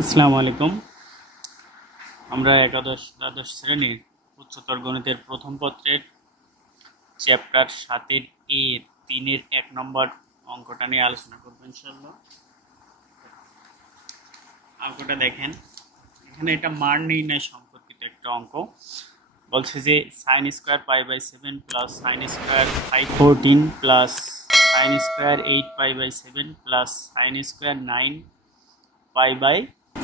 আসসালামু আলাইকুম। আমরা একাদশ দ্বাদশ শ্রেণীর উচ্চতর গণিতের প্রথম পত্রের চ্যাপ্টার 7-এর এ 3-এর 1 নম্বর অঙ্কটা নিয়ে আলোচনা করব ইনশাআল্লাহ। অঙ্কটা দেখেন, এখানে এটা মান নির্ণয় সম্পর্কিত একটা অঙ্ক। বলছে যে sin square pi by 7 plus sin square 5/14 plus sin square 8 pi by 7 plus sin square 9 pi by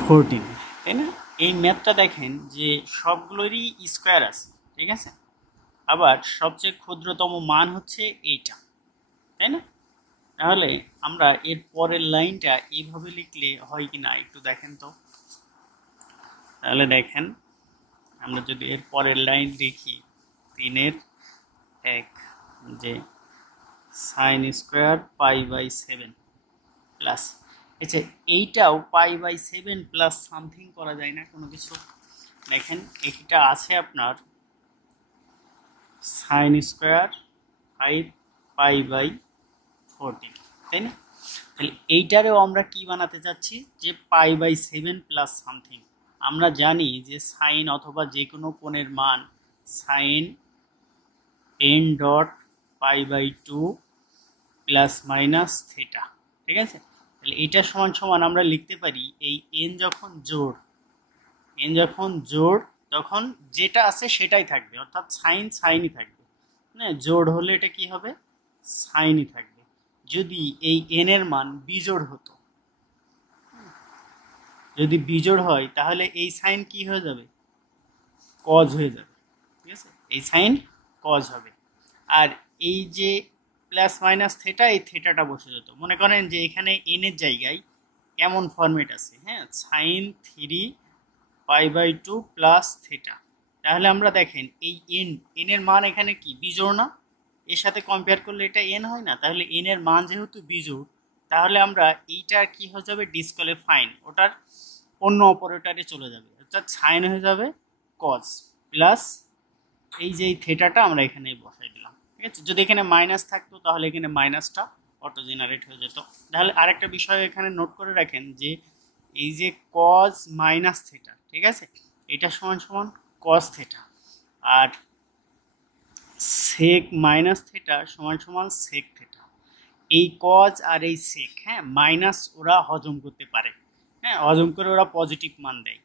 14, তাই না? এই ম্যাথটা দেখেন যে সবগুলোরই স্কোয়ার আছে, ঠিক আছে। আবার সবচেয়ে ক্ষুদ্রতম মান হচ্ছে এইটা, তাই না? তাহলে আমরা এর পরের লাইনটা এইভাবে লিখলে হয় কি না একটু দেখেন তো। তাহলে দেখেন, আমরা যদি এর পরের লাইন লিখি 3-এর 1 যে sine square pi by 7 plus, আচ্ছা এইটাও পাই বাই 7 প্লাস সামথিং করা যায় না কোনো কিছু। দেখেন এটা আছে আপনার সাইন স্কোয়ার 5 পাই বাই 14, তাই না? তাহলে এইটারেও আমরা কি বানাতে চাচ্ছি যে পাই বাই 7 প্লাস সামথিং। আমরা জানি যে সাইন অথবা যে কোনো কোণের মান sine n dot pi by 2 plus minus theta, ঠিক আছে। তাহলে এটা সমান সমান আমরা লিখতে পারি এই n যখন জোড় তখন যেটা আছে সেটাই থাকবে, অর্থাৎ সাইনই থাকবে। হ্যাঁ, জোড় হলে এটা কি হবে? সাইনই থাকবে। যদি এই n এর মান বিজোড় হতো, যদি বিজোড় হয় তাহলে এই সাইন কি হয়ে যাবে? কজ হয়ে যাবে, ঠিক আছে। এই সাইন কজ হবে। আর এই যে প্লাস মাইনাস থিটা, এই থিটাটা বসে যেত। মনে করেন যে এখানে n এর জায়গায় এমন ফরম্যাট আছে, হ্যাঁ, sine 3 pi by 2 plus theta. তাহলে আমরা দেখেন এই n এর মান এখানে কি বিজোড় না? এর সাথে কম্পেয়ার করলে এটা n হয় না? তাহলে n এর মান যেহেতু বিজোড়, তাহলে আমরা এইটা কি হয়ে যাবে? ডিসকোয়ালিফাইং, ওটার অন্য অপারেটরে চলে যাবে, অর্থাৎ সাইন হয়ে যাবে কজ প্লাস এই যে এই থিটাটা আমরা এখানে বসাই দিলাম, ঠিক আছে। যদি এখানে মাইনাস থাকতো তাহলে এখানে মাইনাসটা অটো জেনারেট হয়ে যেত। তাহলে আরেকটা বিষয় এখানে নোট করে রাখেন যে এই যে কজ মাইনাস থিটা, ঠিক আছে, এটা সমান সমান কজ থিটা, আর সেক মাইনাস থিটা সমান সমান সেক থিটা। এই কজ আর এই সেক, হ্যাঁ, মাইনাস ওরা হজম করতে পারে, হ্যাঁ, হজম করে ওরা পজিটিভ মান দেয়।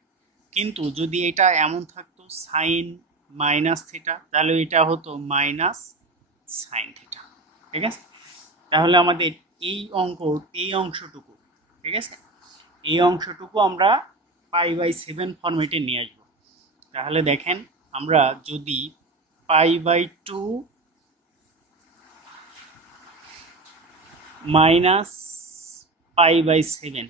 কিন্তু যদি এটা এমন থাকতো সাইন মাইনাস থিটা, তাহলে এটা হতো মাইনাস সাইন থিটা, ঠিক আছে। তাহলে আমাদের এই অংশটুকু, ঠিক আছে, এই অংশটুকু আমরা পাই বাই 7 ফরম্যাটে নিয়ে আসবো। তাহলে দেখেন, আমরা যদি pi by 2 minus pi by 7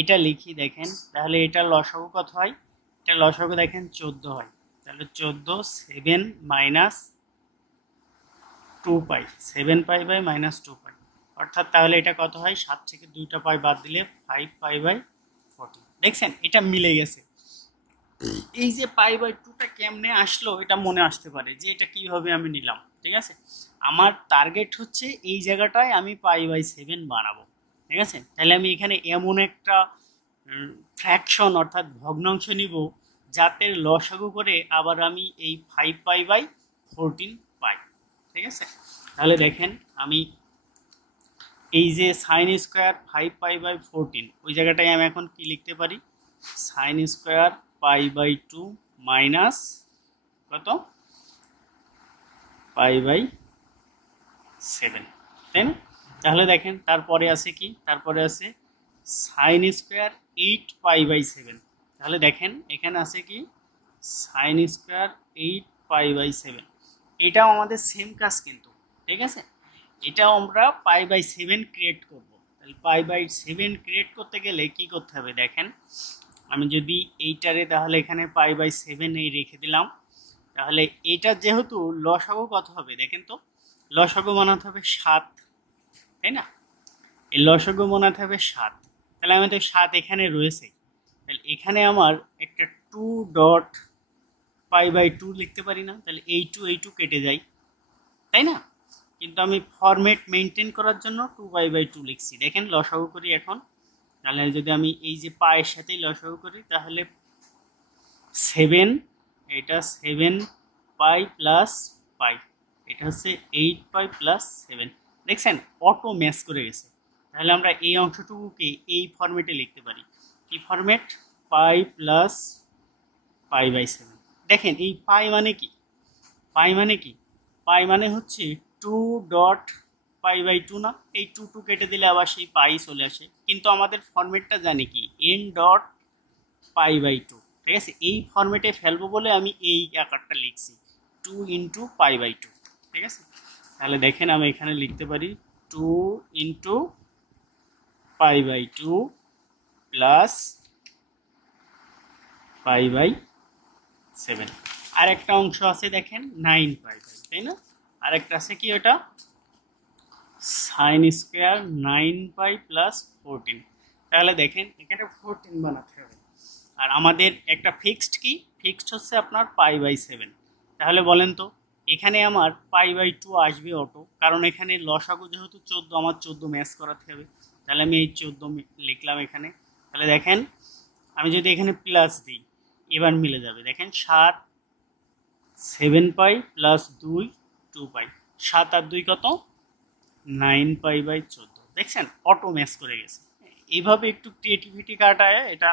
এটা লিখি, দেখেন তাহলে এটা লসাগু কত হয়? এটা লসাগু দেখেন 14 হয়। তাহলে 14 7 minus 2 pi, 7 pi by minus 2 pi, অর্থাৎ তাহলে এটা কত হয়? 7 থেকে 2টা পাই বাদ দিলে 5 পাই বাই 14। দেখছেন এটা মিলে গেছে। এই যে পাই বাই 2টা কেমনে আসলো এটা মনে আসতে পারে যে এটা কিভাবে আমি নিলাম, ঠিক আছে। আমার টার্গেট হচ্ছে এই জায়গাটায় আমি পাই বাই 7 বানাবো, ঠিক আছে। তাহলে আমি এখানে এমন একটা ফ্র্যাকশন অর্থাৎ ভগ্নাংশ নিব যাতে লসাগু করে আবার আমি এই 5 পাই বাই 14 পাই, ঠিক আছে। তাহলে দেখেন, আমি এই যে সাইন স্কোয়ার 5 পাই বাই 14 ওই জায়গাটায় আমি এখন কি লিখতে পারি? Sine square pi by 2 minus কত? পাই বাই 7, তাই না? তাহলে দেখেন তারপরে আছে কি? তারপরে আছে সাইন স্কোয়ার 8 পাই বাই 7। তাহলে দেখেন এখানে আছে কি? Sine square 8 pi by 7। এটাও আমাদের সেম কাজ কিন্তু, ঠিক আছে। এটাও আমরা পাই বাই 7 ক্রিয়েট করব। তাহলে পাই বাই 7 ক্রিয়েট করতে গেলে কি করতে হবে? দেখেন, আমি যদি এইটারে তাহলে এখানে পাই বাই 7 এই রেখে দিলাম, তাহলে এটা যেহেতু লসাগু কত হবে দেখেন তো? লসাগু বানাতে হবে 7, তাই না? এই লসাগু বানাতে হবে 7। তাহলে আমাদের 7 এখানে রয়েছে, তাহলে এখানে আমার একটা 2 ডট পাই বাই 2 লিখতে পারি না? তাহলে এই 2 কেটে যায়, তাই না? কিন্তু আমি ফরম্যাট মেনটেন করার জন্য 2 পাই বাই 2 লিখছি। দেখেন লসাগু করি এখন, তাহলে যদি আমি এই যে পায়ের সাথেই লসাগু করি তাহলে 7, এটা 7 পাই প্লাস পাই, এটা হচ্ছে 8 পাই প্লাস 7। দেখছেন অটো ম্যাচ করে গেছে। তাহলে আমরা এই অংশটুকুকে এই ফরম্যাটে লিখতে পারি। কি format? Pi plus pi by 7। দেখেন এই পাই মানে কি? পাই মানে কি? পাই মানে হচ্ছে 2 ডট পাই বাই 2 না? এই 2 কেটে দিলে আবার সেই পাই চলে আসে, কিন্তু আমাদের ফরম্যাটটা জানি কি n ডট পাই বাই 2। ঠিক আছে, এই ফরম্যাটে ফেলবো বলে আমি এই আকারটা লিখছি 2 ইন্টু পাই বাই 2। ঠিক আছে, তাহলে দেখেন আমি এখানে লিখতে পারি 2 into pi by 2 plus pi by 7। আর একটা অংশ আছে দেখেন 9 পাই বাই, তাই না? আর একটা আছে কি, ওটা সাইন স্কোয়ার 9 পাই প্লাস 14। তাহলে দেখেন এখানে 14 বানাতে হবে। আর আমাদের একটা ফিক্সড কি? ফিক্সড হচ্ছে আপনার পাই বাই 7। তাহলে বলেন তো এখানে আমার পাই বাই 2 আসবে অটো, কারণ এখানে লসাগু যেহেতু 14, আমার 14 ম্যাচ করাতে হবে। তাহলে আমি এই 14 লিখলাম এখানে। তাহলে দেখেন আমি যদি এখানে প্লাস দিই এবার মিলে যাবে। দেখেন 7 পাই প্লাস 2 2 পাই, 7 আর 2 কত? 9 পাই বাই 14। দেখছেন অটো ম্যাচ করে গেছে। এইভাবে একটু ক্রিয়েটিভিটি কাটায় এটা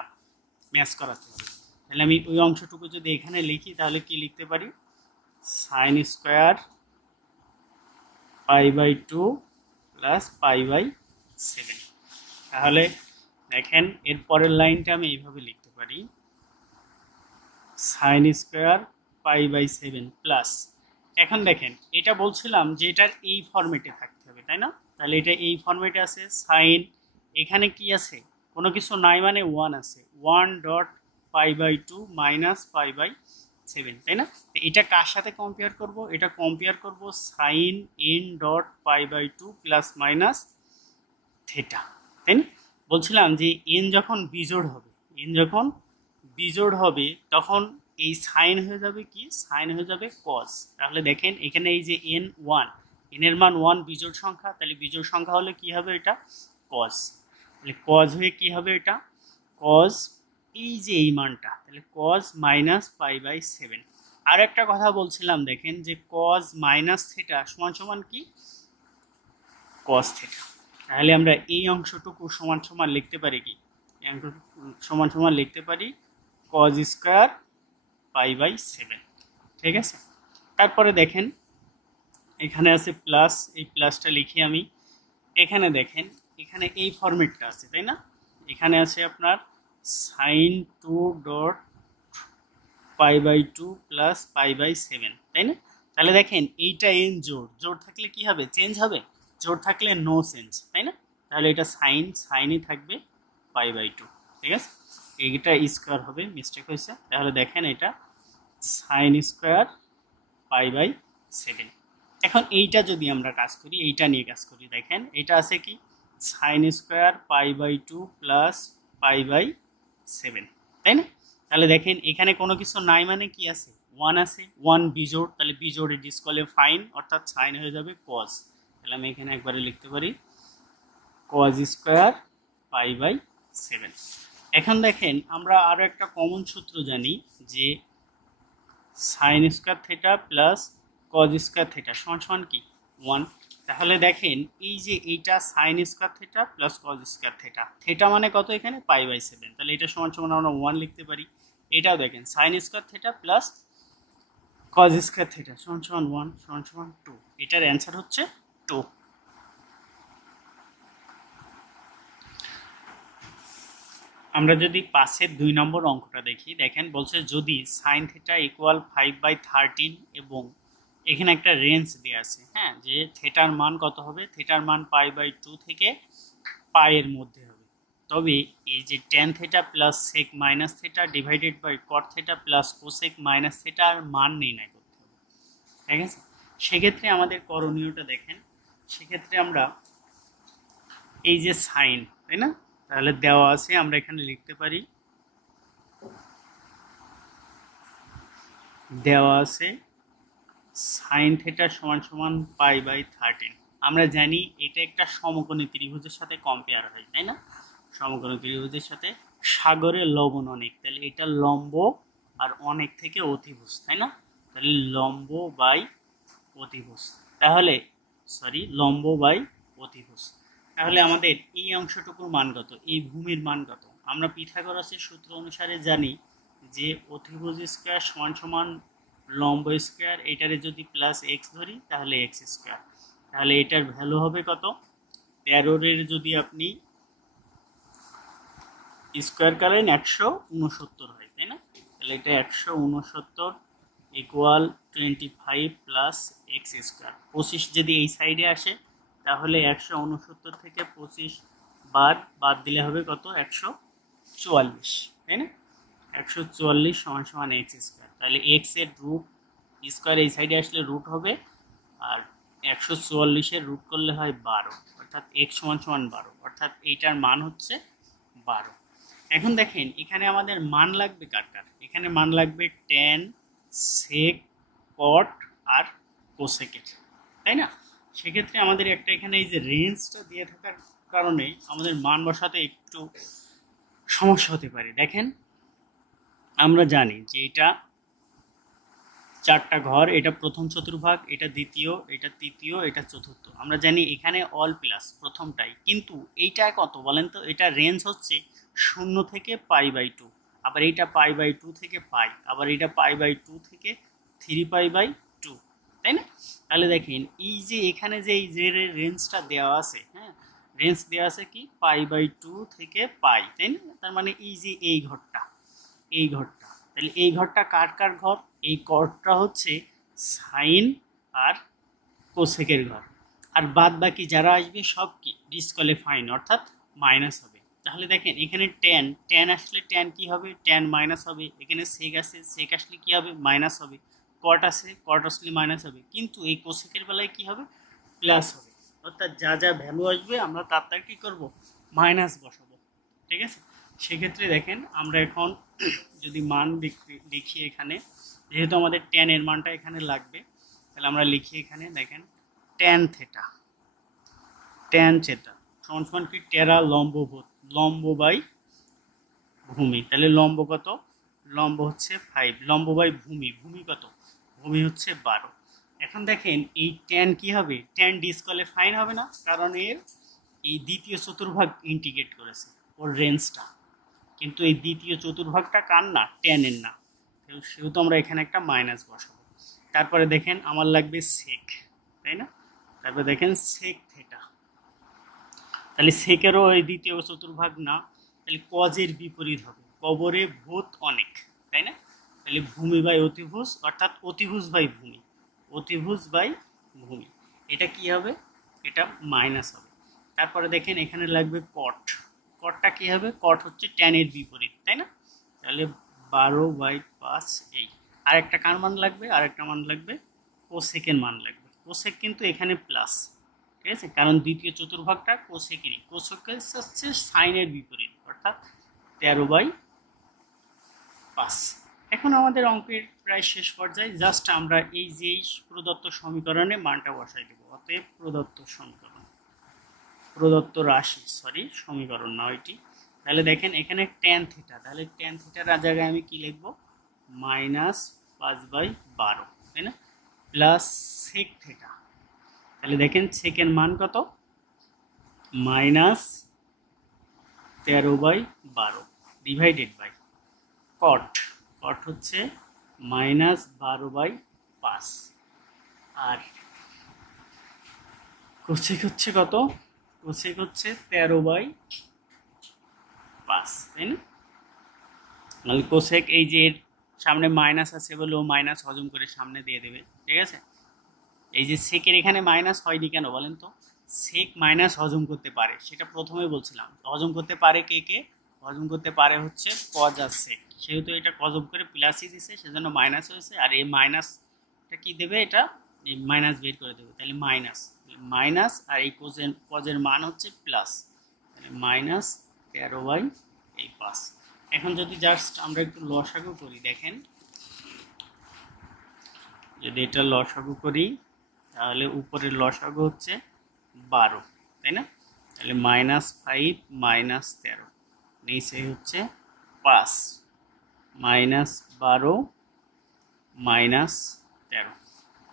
ম্যাচ করাতে হবে। তাহলে আমি ওই অংশটুকু যদি এখানে লিখি তাহলে কি লিখতে পারি? Sine square pi by 2 plus pi by 7। তাহলে দেখেন এর পরের লাইনটা আমি এইভাবে লিখতে পারি sine square pi by 7 plus, এখন দেখেন এটা বলছিলাম যে এটার এই ফরম্যাটে থাকতে হবে, তাই না? তাহলে এটা এই ফরম্যাটে আছে সাইন, এখানে কি আছে? কোনো কিছু নাই মানে 1 আছে, 1 dot pi by 2 minus pi by 7, তাই না? তো এটা কার সাথে কম্পেয়ার করব? এটা কম্পেয়ার করব sine n dot pi by 2 plus minus theta, তাই না? বলছিলাম যে এন যখন বিজোড় হবে, এন যখন বিজোড় হবে তখন এই সাইন হয়ে যাবে কি? সাইন হয়ে যাবে কস। তাহলে দেখেন এখানে এই যে এন 1, এন এর মান 1 বিজোড় সংখ্যা, তাহলে বিজোড় সংখ্যা হলে কি হবে? এটা কস। তাহলে কস হয়ে কি হবে? এটা কস, এই যে এই মানটা, তাহলে কস মাইনাস পাই বাই 7। আর একটা কথা বলছিলাম দেখেন যে কস মাইনাস থেটা সমান সমান কি? Cos theta. তাহলে আমরা এই অংশটুকু সমান সমান লিখতে পারি কি? এই অংশটুকু সমান সমান লিখতে পারি কজ স্কোয়ার পাই বাই 7। ঠিক আছে, তারপরে দেখেন এখানে আছে প্লাস, এই প্লাসটা লিখি আমি। এখানে দেখেন এখানে এই ফরম্যাটটা আছে, তাই না? এখানে আছে আপনার sine 2 dot pi by 2 plus pi by 7, তাই না? তাহলে দেখেন এইটা এন জোড়, জোড় থাকলে কি হবে? চেঞ্জ হবে। জোড় থাকলে নো চেঞ্জ, তাই না? তাহলে এটা সাইন, সাইনই থাকবে পাই বাই 2। ঠিক আছে, এইটা স্কোয়ার হবে, মিস্টেক হয়েছে। তাহলে দেখেন এটা সাইন স্কোয়ার পাই বাই 7। এখন এইটা যদি আমরা কাজ করি, এইটা নিয়ে কাজ করি, দেখেন এটা আছে কি? Sine square pi by 2 plus pi by 7, তাই না? তাহলে দেখেন এখানে কোনো কিছু নাই মানে কি আছে? 1 আছে, 1 বিজোড়, তাহলে বিজোড়ে ডিসকোয়ালিফাইং অর্থাৎ সাইন হয়ে যাবে কজ। তাহলে আমি এখানে একবারে লিখতে পারি কজ স্কোয়ার পাই বাই 7। এখন দেখেন আমরা আরও একটা কমন সূত্র জানি যে sine square theta plus cos square theta সমান সমান কি? 1। তাহলে দেখেন এই যে এইটা sine square theta plus cos square theta, theta মানে কত এখানে? Pi by 7। তাহলে এটা সমান সমান আমরা 1 লিখতে পারি। এটাও দেখেন sign square theta plus cos square theta সমান সমান 1 সমান সমান 2। এটার অ্যান্সার হচ্ছে 2। আমরা যদি পাশের 2 নম্বর অঙ্কটা দেখি, দেখেন বলছে যদি সাইন থেটা ইকুয়াল 5/13 এবং এখানে একটা রেঞ্জ দেওয়া আছে, হ্যাঁ, যে থেটার মান কত হবে? থেটার মান পাই বাই 2 থেকে পাইয়ের মধ্যে হবে, তবে এই যে tan theta plus sec minus theta divided by cot theta plus cosec minus থেটার মান নির্ণয় করতে হবে। ঠিক আছে, সেক্ষেত্রে আমাদের করণীয়টা দেখেন, সেক্ষেত্রে আমরা এই যে সাইন, তাই না? তাহলে দেওয়া আছে, আমরা এখানে লিখতে পারি দেওয়া আছে সাইন থেটা সমান সমান পাই বাই 13। আমরা জানি এটা একটা সমকোণী ত্রিভুজের সাথে কম্পেয়ার হয়, তাই না? সমকোণী ত্রিভুজের সাথে সাগরের লবণ অনেক, তাহলে এটা লম্ব আর অনেক থেকে অতিভুজ, তাই না? তাহলে লম্ব বাই অতিভুজ, তাহলে লম্ব বাই অতিভুজ। তাহলে আমাদের এই অংশটুকুর মান কত, এই ভূমির মান কত? আমরা পিথাগোরাসের সূত্র অনুসারে জানি যে অতিভুজ স্কোয়ার সমান সমান লম্ব স্কোয়ার, এটারে যদি প্লাস এক্স ধরি তাহলে এক্স স্কোয়ার, তাহলে এটার ভ্যালু হবে কত? 13-এর যদি আপনি স্কোয়ার করেন 169 হয়, তাই না? তাহলে এটা 169 ইকুয়াল 25 প্লাস এক্স স্কোয়ার। 25 যদি এই সাইডে আসে তাহলে 169 থেকে 25 বাদ দিলে হবে কত? 144, তাই না? 144 সমান সমান এক্স স্কোয়ার। তাহলে এক্স এর রুট স্কোয়ার এই সাইডে আসলে রুট হবে, আর 144-এর রুট করলে হয় 12, অর্থাৎ এক্স সমান সমান 12, অর্থাৎ এইটার মান হচ্ছে 12। এখন দেখেন এখানে আমাদের মান লাগবে কার কার? এখানে মান লাগবে ট্যান, সেক, কট আর কোসেকের, তাই না? সেক্ষেত্রে আমাদের একটা এখানে এই যে রেঞ্জটা দিয়ে থাকার কারণে আমাদের মান বসাতে একটু সমস্যা হতে পারে। দেখেন আমরা জানি যে এটা 4টা ঘর, এটা প্রথম চতুর্ভাগ, এটা দ্বিতীয়, এটা তৃতীয়, এটা চতুর্থ। আমরা জানি এখানে অল প্লাস প্রথমটাই, কিন্তু এইটা কত বলেন তো? এটা রেঞ্জ হচ্ছে 0 থেকে π/2, আবার এইটা π/2 থেকে পাই, আবার এটা π/2 থেকে 3π/2, তাই না? তাহলে দেখেন এই যে এখানে যে এই যে রেঞ্জটা দেওয়া আছে, হ্যাঁ, রেঞ্জ দেওয়া আছে কি π/2 থেকে পাই, তাই না? তার মানে এই যে এই ঘরটা, তাহলে এই ঘরটা কার কার ঘর? এই ঘরটা হচ্ছে সাইন আর কোসেকের ঘর, আর বাদ বাকি যারা আসবে সব কি ডিসকোয়ালিফাইং, অর্থাৎ মাইনাস হবে। তাহলে দেখেন এখানে ট্যান আসলে ট্যান কি হবে? ট্যান মাইনাস হবে। এখানে সেক আছে, সেক আসলে কি হবে? মাইনাস হবে। কট আছে, কট আসলে মাইনাস হবে, কিন্তু এই কোসেকের বেলায় কি হবে? প্লাস হবে। অর্থাৎ যা যা ভ্যালু আসবে আমরা তার কি করব? মাইনাস বসাবো, ঠিক আছে? সেক্ষেত্রে দেখেন আমরা এখন যদি মান লিখি এখানে, যেহেতু আমাদের ট্যানের মানটা এখানে লাগবে, তাহলে আমরা লিখি এখানে দেখেন ট্যান থেটা সমান সমান কি? টেরা লম্ব বাই ভূমি। তাহলে লম্ব কত? লম্ব হচ্ছে 5, লম্ব বাই ভূমি কত? ভূমি হচ্ছে 12। এখন দেখেন এই ট্যান কি হবে? ট্যান ডিসকোয়ালিফাইং হবে না, কারণ এর এই দ্বিতীয় চতুর্ভাগ ইন্টিগ্রেট করেছে ওর রেঞ্জটা, কিন্তু এই দ্বিতীয় চতুর্ভাগটা কার না? ট্যানের না, সেহেতু আমরা এখানে একটা মাইনাস বসাবো। তারপরে দেখেন আমার লাগবে সেক, তাই না? তারপরে দেখেন সেক থেটা, তাহলে সেকেরও এই দ্বিতীয় চতুর্ভাগ না, তাহলে কজের বিপরীত হবে, কবরে ভূত অনেক, তাই না? তাহলে ভূমি বাই অতিভুজ, অর্থাৎ অতিভুজ বাই ভূমি, এটা কি হবে? এটা মাইনাস হবে। তারপরে দেখেন এখানে লাগবে কটটা কি হবে? কট হচ্ছে ট্যানের বিপরীত, তাই না? তাহলে 12/5 এই। আরেকটা কার মান লাগবে? আরেকটা মান লাগবে কোসেকের মান লাগবে। কোসেক কিন্তু এখানে প্লাস, ঠিক আছে, কারণ দ্বিতীয় চতুর্ভাগটা কোসেকেরই। কোসেক হচ্ছে সাইনের বিপরীত, অর্থাৎ 13/5। এখন আমাদের অঙ্কের প্রায় শেষ পর্যায়ে, জাস্ট আমরা এই যেই প্রদত্ত সমীকরণে মানটা বসাই দেবো। অতএব প্রদত্ত রাশি, সমীকরণ নয় এটি। তাহলে দেখেন এখানে ট্যান থিটা, তাহলে ট্যান থিটার জায়গায় আমি কি লিখব? -5/12, তাই না? প্লাস সেক থিটা, তাহলে দেখেন সেকের মান কত? -13/12 ডিভাইডেড বাই কট হচ্ছে -12/5, আর কোসেক হচ্ছে কত? কোসেক হচ্ছে 13/5, তাই না? তাহলে কোসেক এই যে সামনে মাইনাস আছে বলে ও মাইনাস হজম করে সামনে দিয়ে দেবে, ঠিক আছে? এই যে সেকের এখানে মাইনাস হয়নি কেন বলেন তো? সেক মাইনাস হজম করতে পারে, সেটা প্রথমে বলছিলাম। হজম করতে পারে কে? হজম করতে পারে হচ্ছে কজ আর সেক, সেহেতু এটা হজম করে প্লাসই দিছে, সেজন্য মাইনাস হয়েছে। আর এই মাইনাসটা কি দেবে? এটা মাইনাস বের করে দেবে, তাহলে মাইনাস আর এই কজের মান হচ্ছে প্লাস, তাহলে -13/5। এখন যদি জাস্ট আমরা একটু লসাগু করি, দেখেন যদি এটা লসাগু করি তাহলে উপরের লসাগু হচ্ছে 12, তাই না? তাহলে -5 -13, নিচে হচ্ছে 5 -12 -13।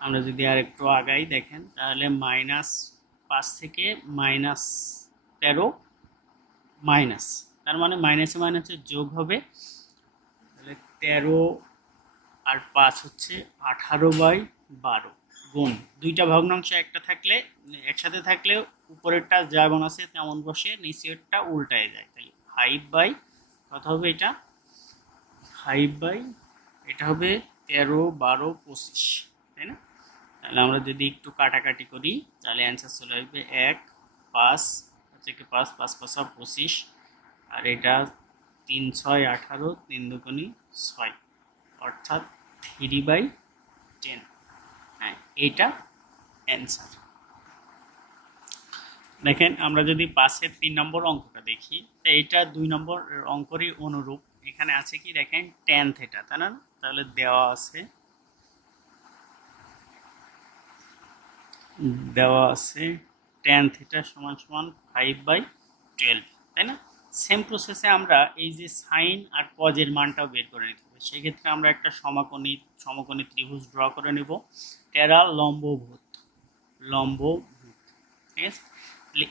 আমরা যদি আর একটু আগাই দেখেন তাহলে -5 থেকে -13 মাইনাস, তার মানে মাইনাসে মাইনাসে যোগ হবে। তাহলে 13 আর 5 হচ্ছে 18/12 গুণ দুইটা ভগ্নাংশ একটা থাকলে একসাথে থাকলে উপরেরটা যেমন আছে তেমন বসে, নিচেরটা উল্টায় যায়। তাহলে 5 বাই কত হবে এটা, 5 বাই এটা হবে 13 12 25, তাই না? তাহলে আমরা যদি একটু কাটাকাটি করি তাহলে অ্যান্সার চলে আসবে 1 5 থেকে 5 5 5 25, আর এটা 3 6 18, 3 দুগুণি 6, অর্থাৎ 3/10। হ্যাঁ, এইটা অ্যান্সার। দেখেন আমরা যদি 5-এর 3 নম্বর অঙ্কটা দেখি, তো এইটা 2 নম্বর অঙ্করই অনুরূপ। এখানে আছে কি দেখেন tan থিটা, তাই না? তাহলে দেওয়া আছে tan থিটা সমান সমান 5/12, তাই না? সেম প্রসেসে আমরা এই যে সাইন আর কজের মানটাও বের করে নিতে হবে। সেক্ষেত্রে আমরা একটা সমকোণী ত্রিভুজ ড্র করে নেব, টেরা লম্বভূত, ঠিক আছে?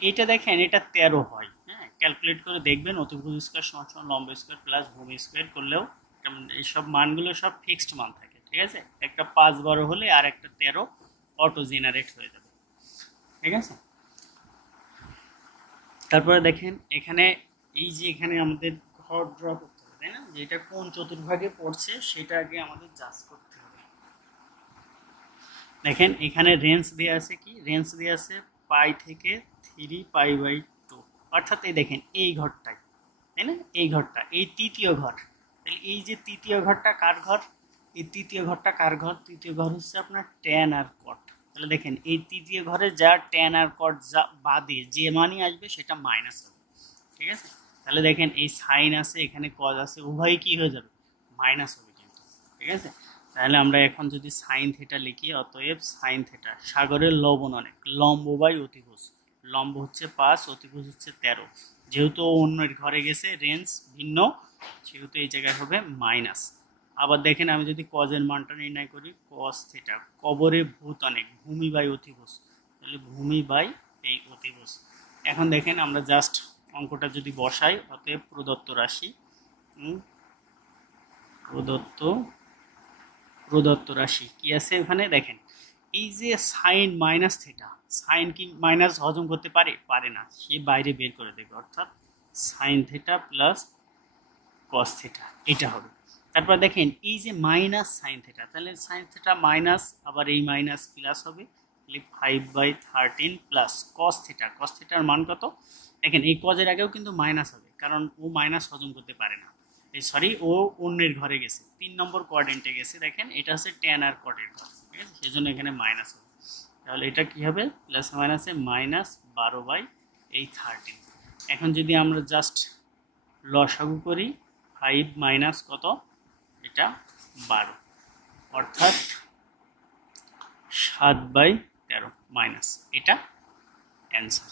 এটা দেখেন এটা 13 হয়। হ্যাঁ, ক্যালকুলেট করে দেখবেন অতিভুজ স্কোয়ার সমান সমান লম্ব স্কোয়ার প্লাস ভূমি স্কোয়ার করলেও এইসব মানগুলো সব ফিক্সড মান থাকে, ঠিক আছে? একটা 5-12 হলে আর একটা 13 অটো জেনারেট হয়ে যাবে, ঠিক আছে? তারপরে দেখেন এখানে এই যে এখানে আমাদের ঘর ড্র করতে হবে, তাই না? যে এটা কোন চতুর্ভাগে পড়ছে সেটা আগে আমাদের জাজ করতে হবে। দেখেন এখানে রেঞ্জ দেওয়া আছে, কি রেঞ্জ দেওয়া আছে পাই থেকে 3π/2, অর্থাৎ এই দেখেন এই ঘরটাই, তাই না? এই ঘরটা এই তৃতীয় ঘর। তাহলে এই যে তৃতীয় ঘরটা কার ঘর, এই তৃতীয় ঘরটা কার ঘর, তৃতীয় ঘর হচ্ছে আপনার ট্যান আর কট। তাহলে দেখেন এই তৃতীয় ঘরে যা ট্যান আর কট যা বাদে যে মানই আসবে সেটা মাইনাস হবে, ঠিক আছে? তাহলে দেখেন এই সাইন আছে এখানে কজ আছে, উভয়ই কি হয়ে যাবে, মাইনাস হবে কিন্তু, ঠিক আছে? তাহলে আমরা এখন যদি সাইন থিটা লিখি, অতএব সাইন থিটা, সাগরের লবণ অনেক, লম্ব বাই অতিভুজ, লম্ব হচ্ছে 5, অতিভুজ হচ্ছে 13, যেহেতু অন্যের ঘরে গেছে রেঞ্জ ভিন্ন সেহেতু এই জায়গায় হবে মাইনাস। আবার দেখেন আমি যদি কজের মানটা নির্ণয় করি, কস থিটা, কবরে ভূত অনেক, ভূমি বাই অতিভুজ, তাহলে ভূমি বাই এই অতিভুজ। এখন দেখেন আমরা জাস্ট অঙ্কটা যদি বসাই, অতএব প্রদত্ত রাশি প্রদত্ত রাশি কি আছে ওখানে দেখেন, এই যে সাইন মাইনাস থিটা, সাইন কি মাইনাস হজম করতে পারে না, সে বাইরে বের করে দেবে, অর্থাৎ sine theta plus cos theta এটা হবে। তারপর দেখেন এই যে মাইনাস সাইন থিটা, তাহলে সাইন থিটা মাইনাস আবার এই মাইনাস প্লাস হবে, তাহলে 5/13 প্লাস কস থিটা, কস থিটার মান কত, দেখেন এই কজের আগেও কিন্তু মাইনাস হবে কারণ ও মাইনাস হজম করতে পারে না, সরি ও অন্যের ঘরে গেছে, 3 নম্বর কোয়াড্রেন্টে গেছে। দেখেন এটা হচ্ছে ট্যান আর কটের ঘর, ঠিক আছে? সেজন্য এখানে মাইনাস হবে। তাহলে এটা কি হবে, প্লাস মাইনাসে -12/13। এখন যদি আমরা জাস্ট লসাগু করি, 5 মাইনাস কত, এটা 12, অর্থাৎ 7/13 মাইনাস, এটা অ্যান্সার।